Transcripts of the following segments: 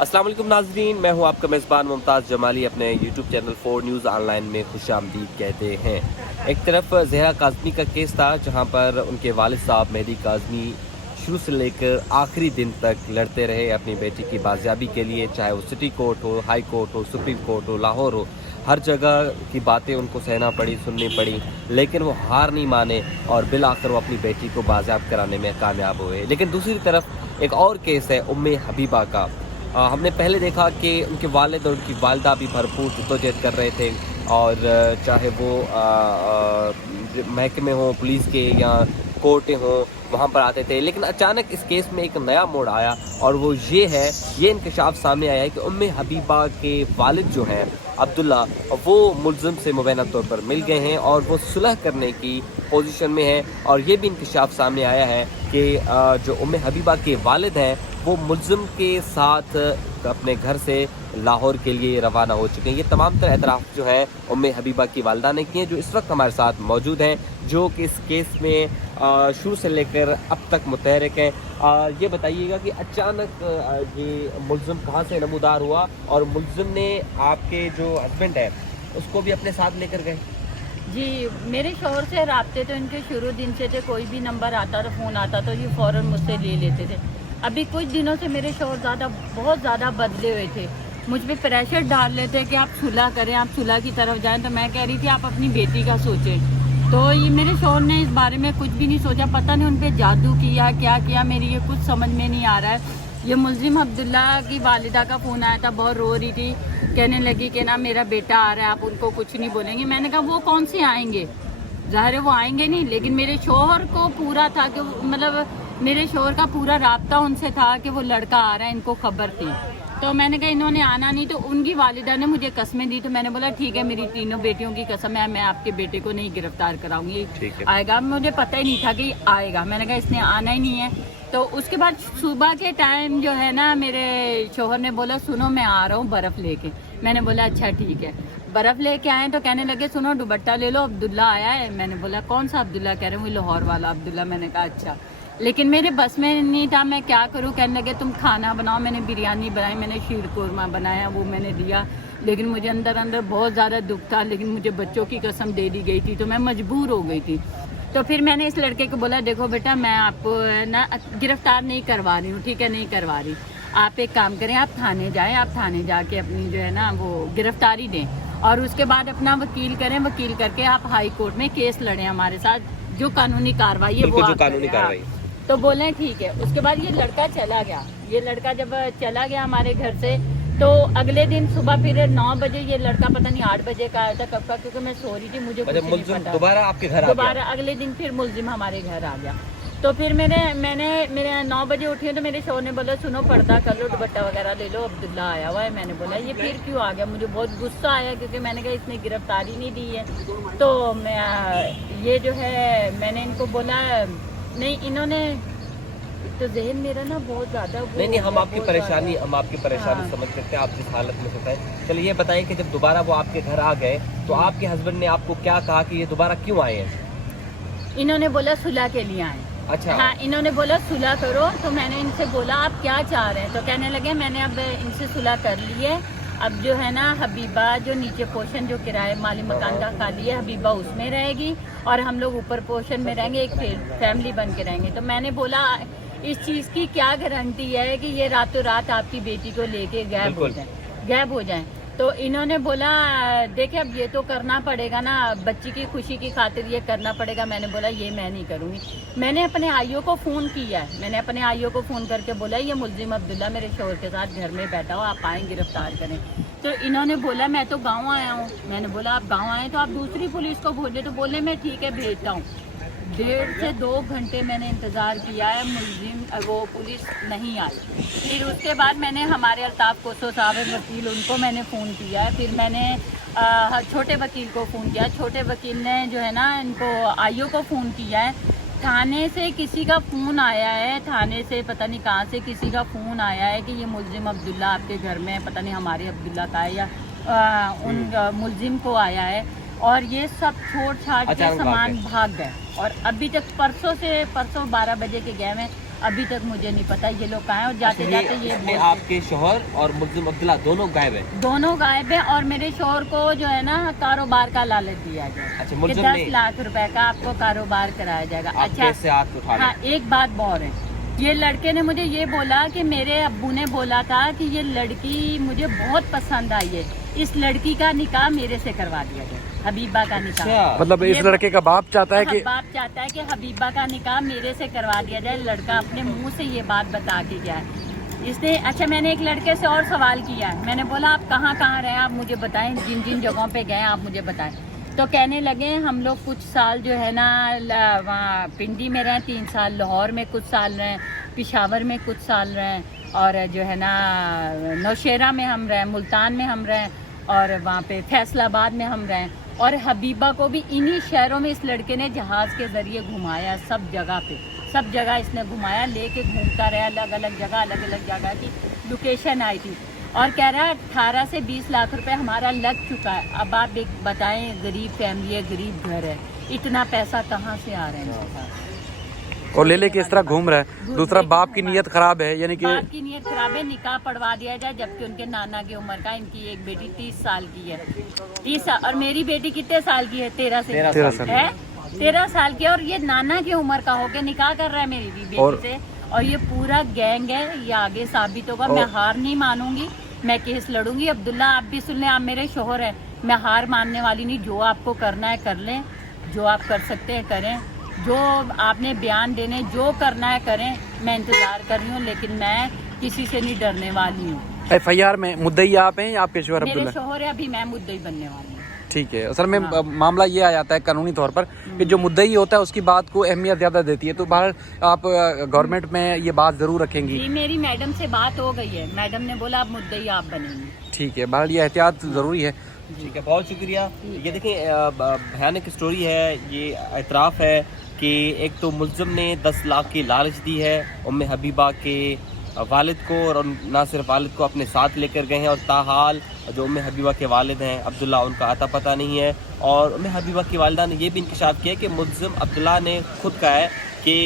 السلام علیکم ناظرین، میں ہوں آپ کا میزبان ممتاز جمالی، اپنے YouTube channel 4 news on line میں خوش آمدید کہتے ہیں۔ ایک طرف زہرا کاظمی کا کیس تھا جہاں پر ان کے والد صاحب مہدی کاظمی شروع سے لے کر آخری دن تک لڑتے رہے اپنی بیٹی کی بازیابی کے لیے، چاہے وہ سٹی کورٹ ہو، ہائی کورٹ ہو، سپریم کورٹ ہو، لاہور ہو، ہر جگہ کی باتیں ان کو سہنا پڑی، سننی پڑی، لیکن وہ ہار نہیں مانے اور بالآخر وہ اپنی بیٹی کو بازیاب کرانے میں کامیاب ہوئے۔ لیکن دوسری طرف ایک اور کیس ہے ام حبیبہ کا۔ ہم نے پہلے دیکھا کہ ان کے والد اور ان کی والدہ بھی بھرپور جدوجہد کر رہے تھے، اور چاہے وہ محکمے ہوں، پولیس کے یا کورٹیں ہوں، وہاں پر آتے تھے، لیکن اچانک اس کیس میں ایک نیا موڑ آیا، اور وہ یہ انکشاف سامنے آیا ہے کہ ام حبیبہ کے والد جو ہیں عبداللہ، وہ ملزم سے مبینہ طور پر مل گئے ہیں اور وہ صلح کرنے کی پوزیشن میں ہیں، اور یہ بھی انکشاف سامنے آیا ہے کہ جو ام حبیبہ کے والد ہیں وہ ملزم کے ساتھ اپنے گھر سے لاہور کے لیے روانہ ہو چکے ہیں۔ یہ تمام تر اعتراف جو ہے ام حبیبہ کی والدہ نے کیے ہیں، جو اس وقت ہمارے ساتھ موجود ہیں، جو کہ اس کیس میں شروع سے لے کر اب تک متحرک ہیں۔ یہ بتائیے گا کہ اچانک یہ ملزم کہاں سے نمودار ہوا، اور ملزم نے آپ کے جو ہسبینڈ ہے اس کو بھی اپنے ساتھ لے کر گئے؟ جی، میرے شوہر سے رابطے تو ان کے شروع دن سے تھے، کوئی بھی نمبر آتا تھا، فون آتا تو یہ فوراً مجھ سے لے لیتے تھے۔ ابھی کچھ دنوں سے میرے شوہر بہت زیادہ بدلے ہوئے تھے، مجھ پہ پریشر ڈال لیتے کہ آپ صلح کریں، آپ صلح کی طرف جائیں، تو میں کہہ رہی تھی آپ اپنی بیٹی کا سوچیں۔ تو یہ میرے شوہر نے اس بارے میں کچھ بھی نہیں سوچا، پتہ نہیں ان پہ جادو کیا کیا کیا، میری یہ کچھ سمجھ میں نہیں آ رہا ہے۔ یہ ملزم عبداللہ کی والدہ کا فون آیا تھا، بہت رو رہی تھی، کہنے لگی کہ نا میرا بیٹا آ رہا ہے، آپ ان کو کچھ نہیں بولیں گے۔ میں نے کہا وہ کون سے آئیں گے، ظاہر ہے وہ آئیں گے نہیں، لیکن میرے شوہر کو پورا تھا کہ میرے شوہر کا پورا رابطہ ان سے تھا کہ وہ لڑکا آ رہا ہے، ان کو خبر تھی۔ تو میں نے کہا انہوں نے آنا نہیں، تو ان کی والدہ نے مجھے قسمیں دی، تو میں نے بولا ٹھیک ہے، میری تینوں بیٹیوں کی قسم ہے، میں آپ کے بیٹے کو نہیں گرفتار کراؤں گی، آئے گا۔ مجھے پتہ ہی نہیں تھا کہ آئے گا، میں نے کہا اس نے آنا ہی نہیں ہے۔ تو اس کے بعد صبح کے ٹائم جو ہے نا، میرے شوہر نے بولا سنو میں آ رہا ہوں برف لے کے۔ میں نے بولا اچھا ٹھیک ہے، برف لے کے آئے تو کہنے لگے سنو دوپٹہ لے لو، عبداللہ آیا ہے۔ میں نے بولا کون سا عبداللہ؟ کہہ رہے ہیں وہ لاہور والا عبداللہ۔ میں نے کہا اچھا، لیکن میرے بس میں نہیں تھا، میں کیا کروں۔ کہنے لگے تم کھانا بناؤ، میں نے بریانی بنائی، میں نے شیر قورمہ بنایا، وہ میں نے دیا، لیکن مجھے اندر بہت زیادہ دکھ تھا، لیکن مجھے بچوں کی قسم دے دی گئی تھی تو میں مجبور ہو گئی تھی۔ تو پھر میں نے اس لڑکے کو بولا دیکھو بیٹا، میں آپ کو نا گرفتار نہیں کروا رہی ہوں، ٹھیک ہے، نہیں کروا رہی، آپ ایک کام کریں، آپ تھانے جائیں، آپ تھانے جا کے اپنی جو ہے نا وہ گرفتاری دیں، اور اس کے بعد اپنا وکیل کریں، وکیل کر کے آپ ہائی کورٹ میں کیس لڑیں ہمارے ساتھ، جو قانونی کارروائی ہے وہ آپ کریں۔ تو بولیں ٹھیک ہے۔ اس کے بعد یہ لڑکا چلا گیا۔ یہ لڑکا جب چلا گیا ہمارے گھر سے، تو اگلے دن صبح پھر 9 بجے یہ لڑکا پتہ نہیں 8 بجے کا آیا تھا، کب کا، کیونکہ میں سو رہی تھی، مجھے کچھ نہیں پتا۔ دوبارہ آپ کے گھر دوبارہ اگلے دن پھر ملزم ہمارے گھر آ گیا۔ تو پھر میں نے 9 بجے اٹھی ہوں، تو میرے شوہر نے بولا سنو پردہ کر لو، دوپٹہ وغیرہ لے لو، عبداللہ آیا ہوا ہے۔ میں نے بولا یہ پھر کیوں آ گیا؟ مجھے بہت غصہ آیا، کیونکہ میں نے کہا اس نے گرفتاری نہیں دی ہے۔ تو یہ جو ہے میں نے ان کو بولا نہیں، انہوں نے تو ذہن میرا نا بہت زیادہ نہیں، ہم آپ کی پریشانی سمجھ سکتے ہیں، آپ جس حالت میں ہوتا ہے۔ چلیے یہ بتائیں کہ جب دوبارہ وہ آپ کے گھر آ گئے تو آپ کے ہسبینڈ نے آپ کو کیا کہا کہ یہ دوبارہ کیوں آئے ہیں؟ انہوں نے بولا صلح کے لیے آئے۔ اچھا، ہاں، انہوں نے بولا صلح کرو، تو میں نے ان سے بولا آپ کیا چاہ رہے ہیں؟ تو کہنے لگے میں نے اب ان سے صلح کر لی ہے، اب جو ہے نا حبیبہ جو نیچے پوشن جو کرائے مالی مکان کا خالی ہے، حبیبہ اس میں رہے گی، اور ہم لوگ اوپر پوشن میں رہیں گے، ایک فیملی بن کے رہیں گے۔ تو میں نے بولا اس چیز کی کیا گارنٹی ہے کہ یہ راتوں رات آپ کی بیٹی کو لے کے غائب ہو جائیں؟ تو انہوں نے بولا دیکھیں اب یہ تو کرنا پڑے گا نا، بچی کی خوشی کی خاطر یہ کرنا پڑے گا۔ میں نے بولا یہ میں نہیں کروں گی۔ میں نے اپنے آئیوں کو فون کیا ہے، میں نے اپنے آئیوں کو فون کر کے بولا یہ ملزم عبداللہ میرے شوہر کے ساتھ گھر میں بیٹھا ہو، آپ آئیں گرفتار کریں۔ تو انہوں نے بولا میں تو گاؤں آیا ہوں۔ میں نے بولا آپ گاؤں آئے تو آپ دوسری پولیس کو بھیجیں، تو بولے میں ٹھیک ہے بھیجتا ہوں۔ 1.5 سے 2 گھنٹے میں نے انتظار کیا ہے، وہ پولیس نہیں آئی۔ پھر اس کے بعد میں نے ہمارے الطاف کوسو صاحب وکیل، ان کو میں نے فون کیا ہے، پھر میں نے چھوٹے وکیل کو فون کیا، چھوٹے وکیل نے جو ہے نا ان کو آئیوں کو فون کیا ہے۔ تھانے سے کسی کا فون آیا ہے، تھانے سے پتہ نہیں کہاں سے کسی کا فون آیا ہے کہ یہ ملزم عبداللہ آپ کے گھر میں، پتہ نہیں ہمارے عبداللہ کا ہے یا ان ملزم کو آیا ہے، اور یہ سب چھوڑ چھاڑ کے سامان بھاگ گئے، اور ابھی تک پرسوں 12 بجے کے گئے میں، ابھی تک مجھے نہیں پتا یہ لوگ کہاں ہیں، اور جاتے جاتے یہ اس میں بولتے- آپ کے شوہر اور ملزم عبداللہ دونوں غائب ہیں؟ دونوں غائب ہیں، اور میرے شوہر کو جو ہے نا کاروبار کا لالچ دیا گیا اچھا، کہ ملزم 10 نے لاکھ روپے کا آپ کو کاروبار کرایا جائے گا. آپ اچھا کیسے ہاتھ اٹھا ہاں، لیں؟ ایک بات بور ہے، یہ لڑکے نے مجھے یہ بولا کہ میرے ابو نے بولا تھا کہ یہ لڑکی مجھے بہت پسند آئی ہے، اس لڑکی کا نکاح میرے سے کروا دیا جائے، حبیبہ کا نکاح. اچھا، مطلب اس یہ- لڑکے کا باپ چاہتا ہے کہ باپ چاہتا ہے کہ حبیبہ کا نکاح میرے سے کروا دیا جائے. لڑکا اپنے منہ سے یہ بات بتا کے گیا ہے. اس نے اچھا، میں نے ایک لڑکے سے اور سوال کیا ہے، میں نے بولا آپ کہاں کہاں رہے، آپ مجھے بتائیں، جن جن جگہوں پہ گئے آپ مجھے بتائیں. تو کہنے لگے ہم لوگ کچھ سال جو ہے نا وہاں پنڈی میں رہیں، 3 سال لاہور میں کچھ سال رہیں، پشاور میں کچھ سال رہیں، اور جو ہے نا نوشہرہ میں ہم رہیں، ملتان میں ہم رہیں، اور وہاں پہ فیصل آباد میں ہم رہیں. اور حبیبہ کو بھی انہی شہروں میں اس لڑکے نے جہاز کے ذریعے گھمایا، سب جگہ پہ، سب جگہ اس نے گھمایا، لے کے گھومتا رہا، الگ الگ جگہ کی لوکیشن آئی تھی. اور کہہ رہا ہے 18 سے 20 لاکھ روپے ہمارا لگ چکا ہے. اب آپ ایک بتائیں، غریب فیملی ہے، غریب گھر ہے، اتنا پیسہ کہاں سے آ رہا ہے ان کے پاس؟ اور لے کے اس طرح گھوم رہا ہے. دوسرا باپ کی نیت خراب ہے، یعنی کہ باپ کی نیت خراب ہے، نکاح پڑوا دیا جائے، جبکہ ان کے نانا کی عمر کا، ان کی ایک بیٹی 30 سال کی ہے، 30 سال، اور میری بیٹی کتنے سال کی ہے؟ 13 سے 13 سال ہے، 13 سال کی. اور یہ نانا کی عمر کا ہو کے نکاح کر رہا ہے میری بیٹی سے. اور یہ پورا گینگ ہے، یہ آگے ثابت ہوگا. میں ہار نہیں مانوں گی، میں کیس لڑوں گی. عبداللہ آپ بھی سن لیں، آپ میرے شوہر ہیں، میں ہار ماننے والی نہیں. جو آپ کو کرنا ہے کر لیں، جو آپ کر سکتے ہیں کریں، جو آپ نے بیان دینے، جو کرنا ہے کریں. میں انتظار کر رہی ہوں، لیکن میں کسی سے نہیں ڈرنے والی ہوں. FIR میں مدعی آپ ہیں یا آپ کے شوہر میرے عبداللہ؟ شوہر ہے، ابھی میں مدعی بننے والی ہوں. ٹھیک ہے. اصل میں معاملہ یہ آ جاتا ہے قانونی طور پر کہ جو مدعی ہوتا ہے اس کی بات کو اہمیت زیادہ دیتی ہے. تو بہر آپ گورنمنٹ میں یہ بات ضرور رکھیں گی؟ جی، میری میڈم سے بات ہو گئی ہے، میڈم نے بولا اب مدعی آپ بنیں گی. ٹھیک ہے. بہرحال یہ احتیاط ضروری ہے. ٹھیک ہے، بہت شکریہ. یہ دیکھیں بھیانک اسٹوری ہے، یہ اعتراف ہے کہ ایک تو ملزم نے 10 لاکھ کی لالچ دی ہے ام حبیبہ کے والد کو، اور نہ صرف والد کو اپنے ساتھ لے کر گئے ہیں، اور تاحال جو ام حبیبہ کے والد ہیں عبداللہ، ان کا آتا پتہ نہیں ہے. اور ام حبیبہ کی والدہ نے یہ بھی انکشاف کیا کہ ملزم عبداللہ نے خود کہا ہے کہ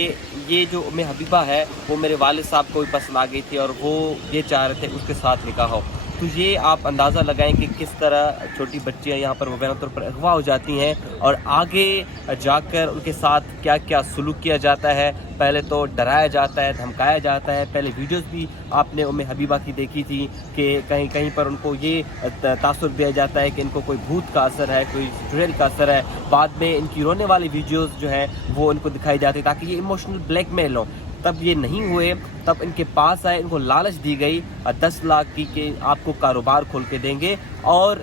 یہ جو ام حبیبہ ہے وہ میرے والد صاحب کو بھی پسند آ گئی تھی، اور وہ یہ چاہ رہے تھے اس کے ساتھ نکاح ہو. تو یہ آپ اندازہ لگائیں کہ کس طرح چھوٹی بچیاں یہاں پر مبینہ طور پر اغوا ہو جاتی ہیں، اور آگے جا کر ان کے ساتھ کیا کیا سلوک کیا جاتا ہے. پہلے تو ڈرایا جاتا ہے، دھمکایا جاتا ہے. پہلے ویڈیوز بھی آپ نے ام حبیبہ کی دیکھی تھی کہ کہیں کہیں پر ان کو یہ تاثر دیا جاتا ہے کہ ان کو کوئی بھوت کا اثر ہے، کوئی چڑیل کا اثر ہے. بعد میں ان کی رونے والی ویڈیوز جو ہیں وہ ان کو دکھائی جاتی تاکہ یہ ایموشنل بلیک میل ہو. تب یہ نہیں ہوئے، تب ان کے پاس آئے، ان کو لالچ دی گئی 10 لاکھ کی کہ آپ کو کاروبار کھول کے دیں گے. اور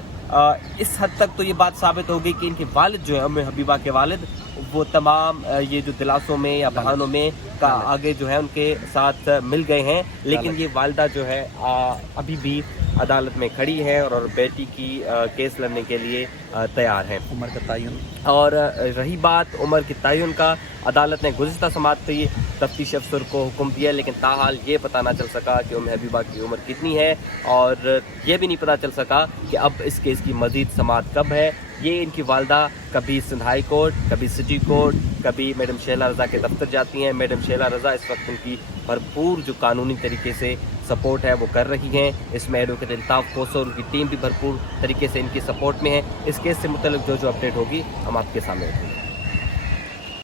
اس حد تک تو یہ بات ثابت ہو گئی کہ ان کے والد جو ہے ام حبیبہ کے والد، وہ تمام یہ جو دلاسوں میں یا بہانوں میں کا آگے جو ہے ان کے ساتھ مل گئے ہیں. لیکن یہ والدہ جو ہے ابھی بھی عدالت میں کھڑی ہے اور بیٹی کی کیس لڑنے کے لیے تیار ہیں. عمر کا تعین. اور رہی بات عمر کی تعین کا، عدالت نے گزشتہ سماعت پہ تفتیش افسر کو حکم دیا، لیکن تاحال یہ پتہ نہ چل سکا کہ ام حبیبہ کی عمر کتنی ہے، اور یہ بھی نہیں پتہ چل سکا کہ اب اس کیس کی مزید سماعت کب ہے. یہ ان کی والدہ کبھی سندھ ہائی کورٹ، کبھی سٹی کورٹ، کبھی میڈم شیلا رضا کے دفتر جاتی ہیں. میڈم شیلا رضا اس وقت ان کی بھرپور جو قانونی طریقے سے سپورٹ ہے وہ کر رہی ہیں. اس میں ایڈوکیٹ الطاف کوسو اور ان کی ٹیم بھی بھرپور طریقے سے ان کی سپورٹ میں ہے. اس کیس سے متعلق جو اپڈیٹ ہوگی ہم آپ کے سامنے رکھیں گے.